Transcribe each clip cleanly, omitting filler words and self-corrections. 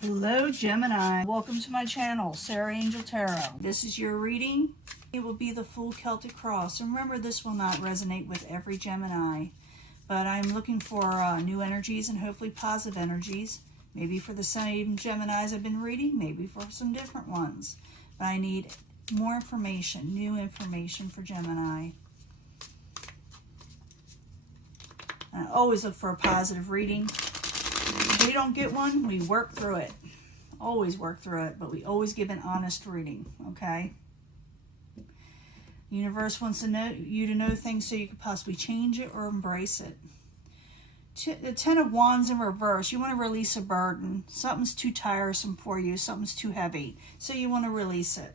Hello Gemini, welcome to my channel, Sarah Angel Tarot. This is your reading. It will be the full Celtic cross. And remember, this will not resonate with every Gemini, but I'm looking for new energies and hopefully positive energies. Maybe for the same Geminis I've been reading, maybe for some different ones. But I need more information, new information for Gemini. I always look for a positive reading. If we don't get one, we work through it. Always work through it, but we always give an honest reading, okay? The universe wants you to know things so you can possibly change it or embrace it. The Ten of Wands in reverse. You want to release a burden. Something's too tiresome for you. Something's too heavy. So you want to release it.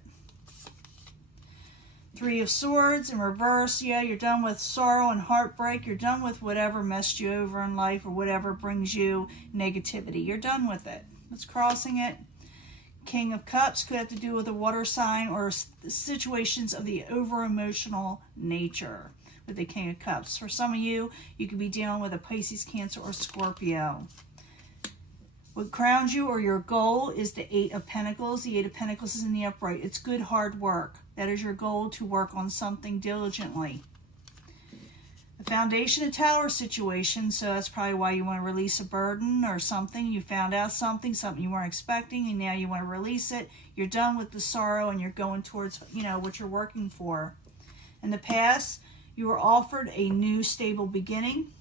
Three of Swords in reverse. Yeah, you're done with sorrow and heartbreak. You're done with whatever messed you over in life or whatever brings you negativity. You're done with it. It's crossing it. King of Cups could have to do with a water sign or situations of the over-emotional nature with the King of Cups. For some of you, you could be dealing with a Pisces, Cancer, or Scorpio. What crowns you or your goal is the Eight of Pentacles. The Eight of Pentacles is in the upright. It's good hard work. That is your goal, to work on something diligently. The foundation of Tower situation, so that's probably why you want to release a burden or something. You found out something you weren't expecting, and now you want to release it. You're done with the sorrow, and you're going towards, what you're working for. In the past, you were offered a new stable beginning.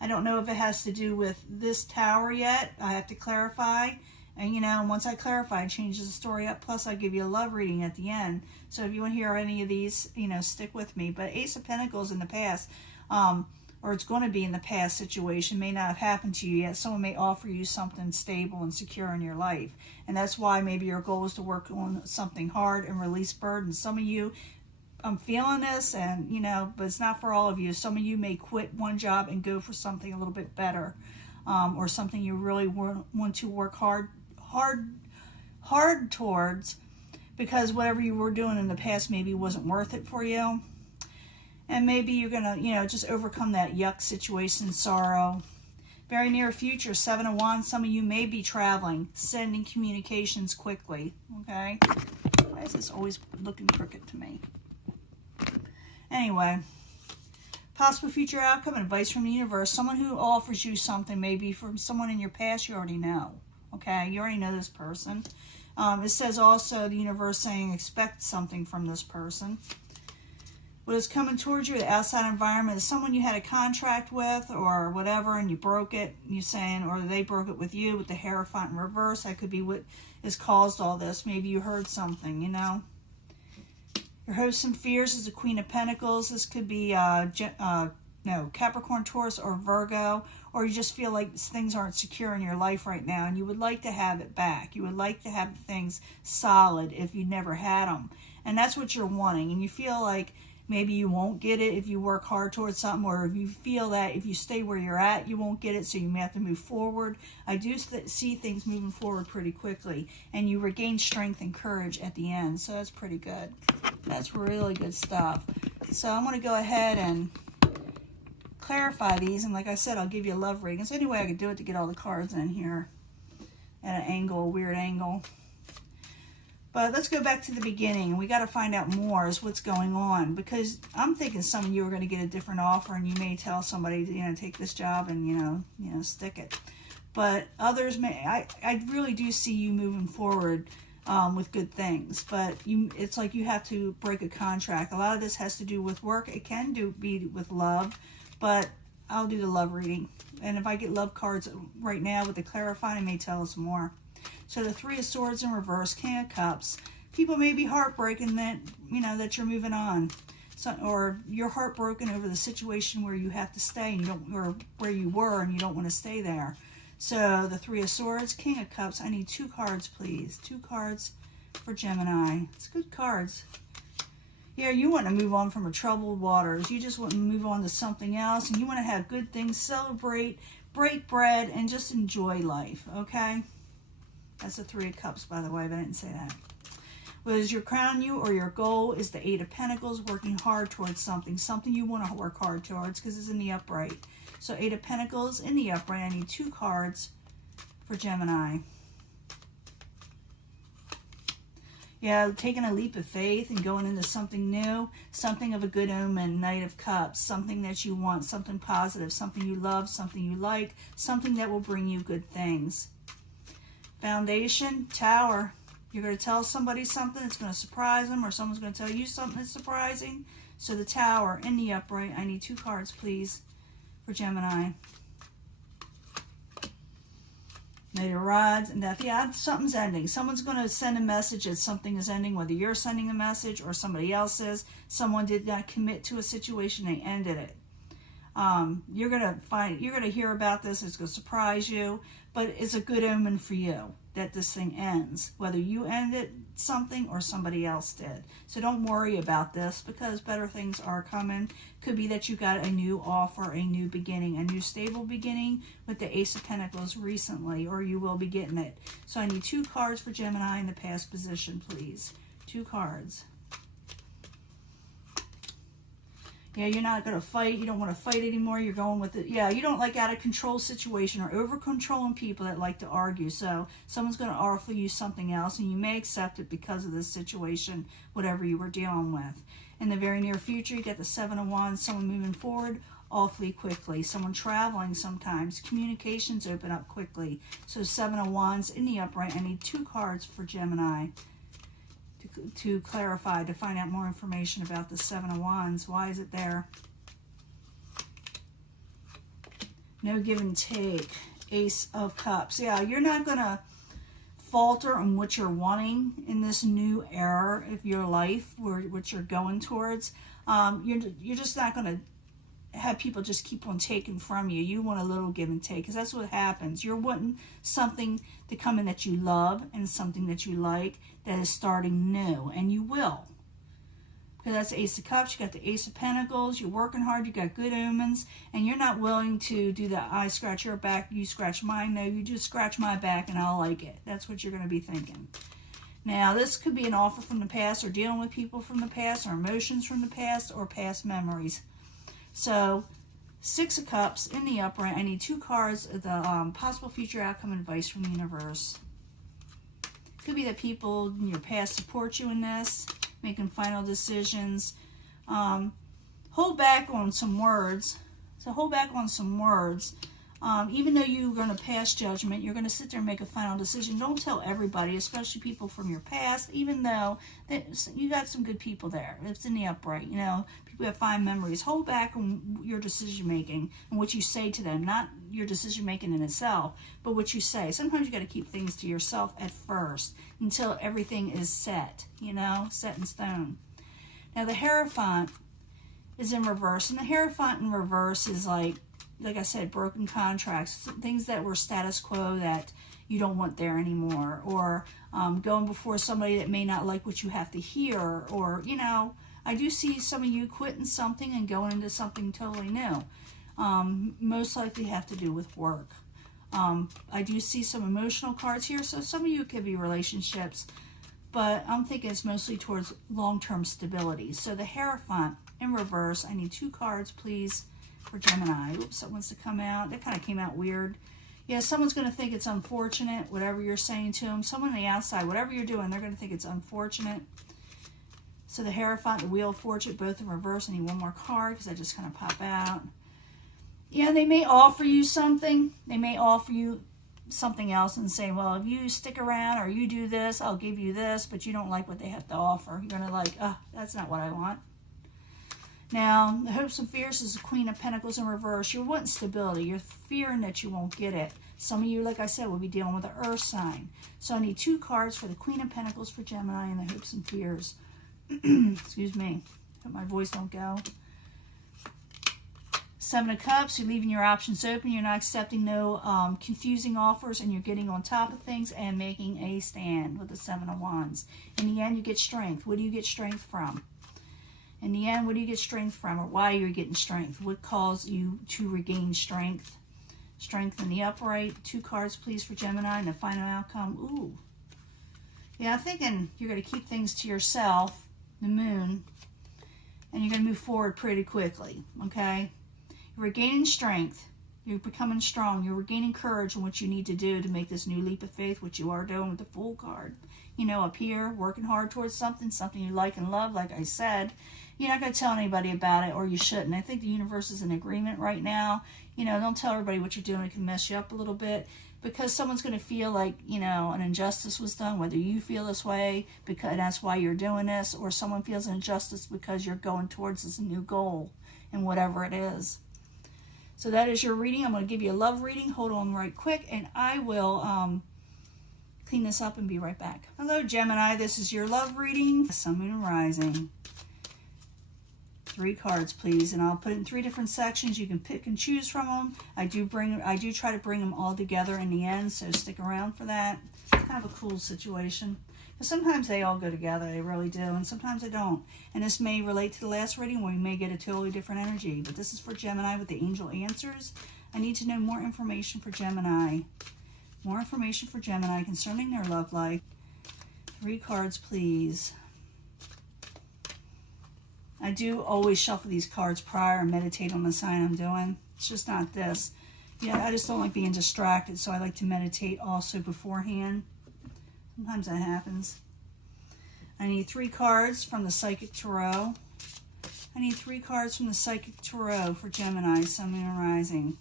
I don't know if it has to do with this tower yet. I have to clarify. And, once I clarify, it changes the story up. Plus, I give you a love reading at the end. So if you want to hear any of these, stick with me. But Ace of Pentacles in the past, or it's going to be in the past situation, may not have happened to you yet. Someone may offer you something stable and secure in your life. And that's why maybe your goal is to work on something hard and release burdens. Some of you, I'm feeling this, and, but it's not for all of you. Some of you may quit one job and go for something a little bit better, or something you really want to work hard towards, because whatever you were doing in the past maybe wasn't worth it for you. And maybe you're gonna, just overcome that yuck situation, sorrow. Very near future, Seven of Wands, some of you may be traveling, sending communications quickly, okay? Why is this always looking crooked to me? Anyway, possible future outcome, advice from the universe. Someone who offers you something, maybe from someone in your past you already know. Okay, you already know this person. It says also the universe saying expect something from this person. What is coming towards you, the outside environment, is someone you had a contract with or whatever and you broke it, you're saying, or they broke it with you with the Hierophant in reverse. That could be what has caused all this. Maybe you heard something, Your hopes and fears is the Queen of Pentacles. This could be Capricorn, Taurus, or Virgo, or you just feel like things aren't secure in your life right now and you would like to have it back. You would like to have things solid if you never had them. And that's what you're wanting. And you feel like maybe you won't get it if you work hard towards something, or if you feel that if you stay where you're at, you won't get it, so you may have to move forward. I do see things moving forward pretty quickly, and you regain strength and courage at the end, so that's pretty good. That's really good stuff. So I'm going to go ahead and clarify these, and like I said, I'll give you a love reading. It's the only way I could do it to get all the cards in here at an angle, a weird angle. But let's go back to the beginning. We got to find out more is what's going on, because I'm thinking some of you are going to get a different offer, and you may tell somebody to, take this job and, stick it. But others may, I really do see you moving forward with good things, but it's like you have to break a contract. A lot of this has to do with work. It can be with love, but I'll do the love reading. And if I get love cards right now with the clarifying, it may tell us more. So the Three of Swords in reverse, King of Cups. People may be heartbroken that, that you're moving on. So, or you're heartbroken over the situation where you have to stay and you don't, or where you were and you don't want to stay there. So the Three of Swords, King of Cups. I need 2 cards, please. 2 cards for Gemini. It's good cards. Yeah, you want to move on from troubled waters. You just want to move on to something else, and you want to have good things, celebrate, break bread, and just enjoy life, okay? That's the Three of Cups, by the way, but I didn't say that. What is your crown you or your goal is the Eight of Pentacles, working hard towards something you want to work hard towards, because it's in the upright. So Eight of Pentacles in the upright. I need 2 cards for Gemini. Yeah, taking a leap of faith and going into something new, something of a good omen, Knight of Cups, something that you want, something positive, something you love, something you like, something that will bring you good things. Foundation, Tower. You're going to tell somebody something that's going to surprise them, or someone's going to tell you something that's surprising. So the Tower in the upright. I need 2 cards, please, for Gemini. Knight of Rods and Death. Yeah, something's ending. Someone's going to send a message that something is ending, whether you're sending a message or somebody else is. Someone did not commit to a situation. They ended it. You're going to hear about this. It's going to surprise you, but it's a good omen for you that this thing ends, whether you ended something or somebody else did. So don't worry about this, because better things are coming. Could be that you got a new offer, a new beginning, a new stable beginning with the Ace of Pentacles recently, or you will be getting it. So I need 2 cards for Gemini in the past position, please. 2 cards. Yeah, you're not going to fight. You don't want to fight anymore. You're going with it. Yeah, you don't like out of control situation or over controlling people that like to argue. So someone's going to offer you something else, and you may accept it because of this situation, whatever you were dealing with. In the very near future, you get the 7 of Wands, someone moving forward awfully quickly. Someone traveling sometimes. Communications open up quickly. So 7 of Wands in the upright. I need 2 cards for Gemini. To clarify, to find out more information about the 7 of Wands. Why is it there? No give and take. Ace of Cups. Yeah, you're not going to falter on what you're wanting in this new era of your life, what you're going towards. You're just not going to have people just keep on taking from you. You want a little give and take, because that's what happens. You're wanting something to come in that you love and something that you like that is starting new, and you will. Because that's the Ace of Cups. You got the Ace of Pentacles. You're working hard. You got good omens, and you're not willing to do the I scratch your back, you scratch mine. No, you just scratch my back and I'll like it. That's what you're going to be thinking. Now, this could be an offer from the past, or dealing with people from the past, or emotions from the past, or past memories. So, 6 of Cups in the upright. I need 2 cards of the possible future outcome advice from the universe. Could be that people in your past support you in this, making final decisions. Hold back on some words. So hold back on some words. Even though you're going to pass judgment, you're going to sit there and make a final decision. Don't tell everybody, especially people from your past, even though you got some good people there. It's in the upright, you know. People have fine memories. Hold back on your decision making and what you say to them. Not your decision making in itself, but what you say. Sometimes you got to keep things to yourself at first until everything is set, you know, set in stone. Now the Hierophant is in reverse, and the Hierophant in reverse is like I said, broken contracts, things that were status quo that you don't want there anymore, or going before somebody that may not like what you have to hear, or, you know, I do see some of you quitting something and going into something totally new. Most likely have to do with work. I do see some emotional cards here, so some of you could be relationships, but I'm thinking it's mostly towards long-term stability. So the Hierophant in reverse, I need 2 cards, please, for Gemini. Oops, that wants to come out. That kind of came out weird. Yeah, someone's going to think it's unfortunate, whatever you're saying to them. Someone on the outside, whatever you're doing, they're going to think it's unfortunate. So the Hierophant, the Wheel of Fortune, both in reverse. I need 1 more card because I just kind of pop out. Yeah, they may offer you something. They may offer you something else and say, well, if you stick around or you do this, I'll give you this, but you don't like what they have to offer. You're going to like, oh, that's not what I want. Now, the hopes and fears is the Queen of Pentacles in reverse. You're wanting stability. You're fearing that you won't get it. Some of you, like I said, will be dealing with an earth sign. So I need 2 cards for the Queen of Pentacles for Gemini and the hopes and fears. Excuse me. Hope my voice don't go. 7 of Cups, you're leaving your options open. You're not accepting no confusing offers, and you're getting on top of things and making a stand with the 7 of Wands. In the end, you get strength. What do you get strength from? In the end, what do you get strength from, or why you're getting strength? What caused you to regain strength? Strength in the upright. 2 cards, please, for Gemini, and the final outcome. Ooh. Yeah, I'm thinking you're going to keep things to yourself, the Moon, and you're going to move forward pretty quickly, okay? You're regaining strength. You're becoming strong. You're regaining courage in what you need to do to make this new leap of faith, which you are doing with the Fool card. You know, up here, working hard towards something you like and love, like I said. You're not going to tell anybody about it, or you shouldn't. I think the universe is in agreement right now. You know, don't tell everybody what you're doing. It can mess you up a little bit, because someone's going to feel like, you know, an injustice was done, whether you feel this way, because that's why you're doing this, or someone feels an injustice because you're going towards this new goal, and whatever it is. So that is your reading. I'm going to give you a love reading. Hold on right quick, and I will clean this up and be right back. Hello, Gemini. This is your love reading. Sun, Moon, and Rising. 3 cards, please, and I'll put it in 3 different sections. You can pick and choose from them. I do try to bring them all together in the end, so stick around for that. It's kind of a cool situation. Because sometimes they all go together, they really do, and sometimes they don't. And this may relate to the last reading, where we may get a totally different energy. But this is for Gemini with the angel answers. I need to know more information for Gemini. More information for Gemini concerning their love life. 3 cards, please. I do always shuffle these cards prior and meditate on the sign I'm doing. It's just not this. Yeah, I just don't like being distracted, so I like to meditate also beforehand. Sometimes that happens. I need 3 cards from the Psychic Tarot. I need 3 cards from the Psychic Tarot for Gemini, Sun, Moon, and Rising.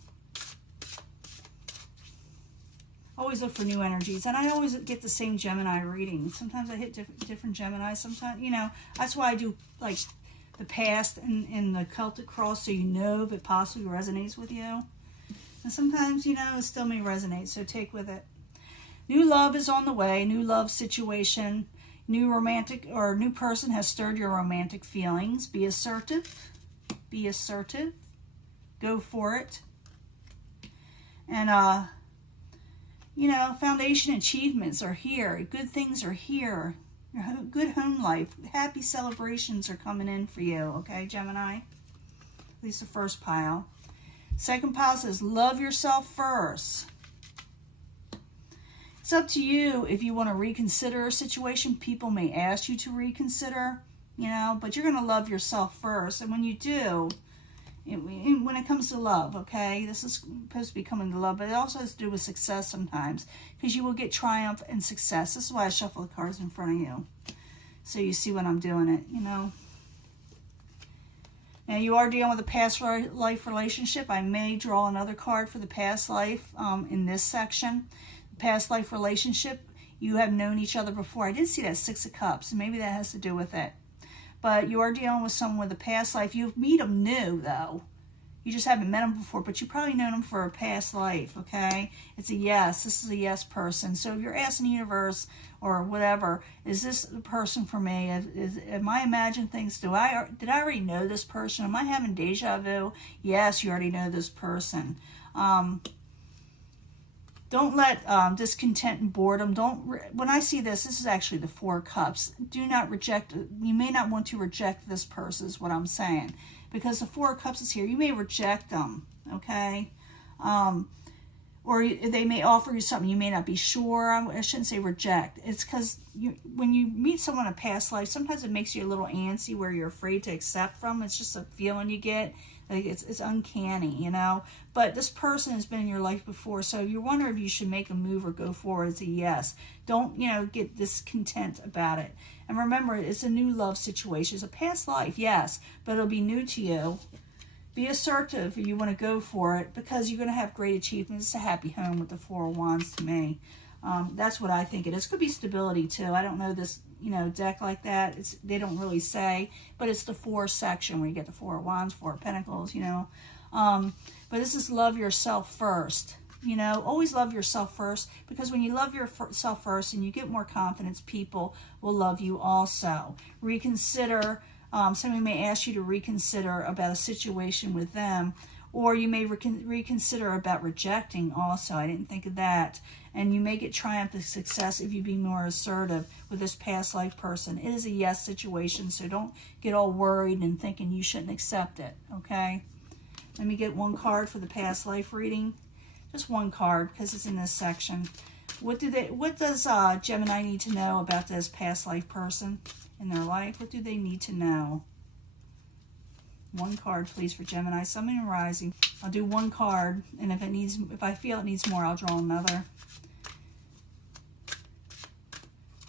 Always look for new energies, and I always get the same Gemini reading. Sometimes I hit different Gemini. Sometimes, you know, that's why I do like the past and the Celtic cross, so you know if it possibly resonates with you. And sometimes, you know, it still may resonate, so take with it. New love is on the way, new love situation, new romantic or new person has stirred your romantic feelings. Be assertive. Be assertive. Go for it. And, you know, foundation achievements are here. Good things are here. Your good home life. Happy celebrations are coming in for you, okay, Gemini? At least the first pile. Second pile says, love yourself first. It's up to you if you want to reconsider a situation. People may ask you to reconsider, you know, but you're going to love yourself first. And when you do, when it comes to love, okay, this is supposed to be coming to love, but it also has to do with success sometimes, because you will get triumph and success. This is why I shuffle the cards in front of you, so you see when I'm doing it, you know. Now, you are dealing with a past life relationship. I may draw another card for the past life in this section. Past life relationship, you have known each other before. I did see that 6 of Cups, and maybe that has to do with it. But you are dealing with someone with a past life. You meet them new, though. You just haven't met them before, but you've probably known them for a past life, okay? It's a yes. This is a yes person. So if you're asking the universe or whatever, is this the person for me? Am I imagining things? Did I already know this person? Am I having deja vu? Yes, you already know this person. Don't let discontent and boredom, when I see this is actually the 4 Cups. Do not reject, you may not want to reject this person is what I'm saying. Because the 4 Cups is here, you may reject them, okay? Or they may offer you something, you may not be sure. I shouldn't say reject. It's because when you meet someone in a past life, sometimes it makes you a little antsy where you're afraid to accept from. It's just a feeling you get. Like it's uncanny, you know. But this person has been in your life before, so you wonder if you should make a move or go forward. It's a yes. Don't, you know, get discontent about it. And remember, it's a new love situation. It's a past life, yes, but it'll be new to you. Be assertive if you want to go for it, because you're going to have great achievements. It's a happy home with the 4 of Wands to me. That's what I think it is. Could be stability too. I don't know this, you know, deck like that. They don't really say, but it's the 4 section where you get the 4 of Wands, 4 of Pentacles, you know. But this is love yourself first. You know, always love yourself first, because when you love yourself first and you get more confidence, people will love you also. Reconsider. Somebody may ask you to reconsider about a situation with them, or you may reconsider about rejecting also. I didn't think of that. And you may get triumphant success if you be more assertive with this past life person. It is a yes situation, so don't get all worried and thinking you shouldn't accept it, okay? Let me get 1 card for the past life reading. Just 1 card, because it's in this section. What does Gemini need to know about this past life person in their life? What do they need to know? One card, please, for Gemini, Sun, Moon, and Rising. I'll do one card, and if I feel it needs more, I'll draw another.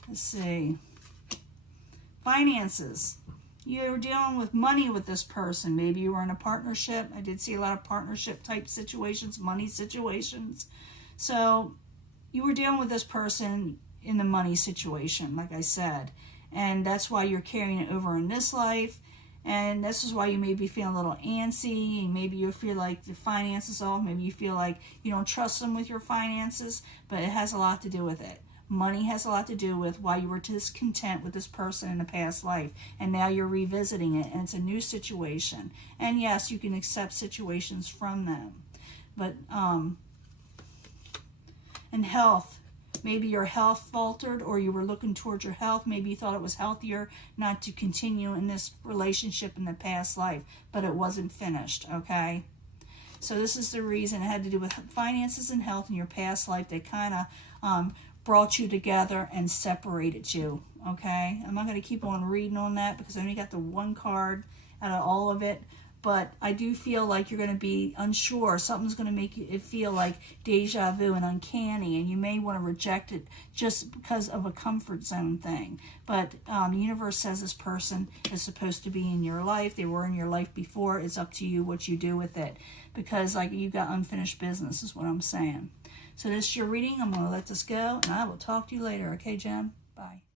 Let's see. Finances. You're dealing with money with this person. Maybe you were in a partnership. I did see a lot of partnership type situations, money situations. So you were dealing with this person in the money situation, like I said. And that's why you're carrying it over in this life. And this is why you may be feeling a little antsy. And maybe you feel like the finances off. Maybe you feel like you don't trust them with your finances. But it has a lot to do with it. Money has a lot to do with why you were discontent with this person in a past life. And now you're revisiting it. And it's a new situation. And yes, you can accept situations from them. But, and health. Maybe your health faltered, or you were looking towards your health. Maybe you thought it was healthier not to continue in this relationship in the past life, but it wasn't finished, okay? So this is the reason. It had to do with finances and health in your past life. They kind of brought you together and separated you, okay? I'm not going to keep on reading on that because I only got the one card out of all of it. But I do feel like you're going to be unsure. Something's going to make it feel like deja vu and uncanny, and you may want to reject it just because of a comfort zone thing. But the universe says this person is supposed to be in your life. They were in your life before. It's up to you what you do with it, because like you got unfinished business is what I'm saying. So this is your reading. I'm going to let this go, and I will talk to you later. Okay, Jem? Bye.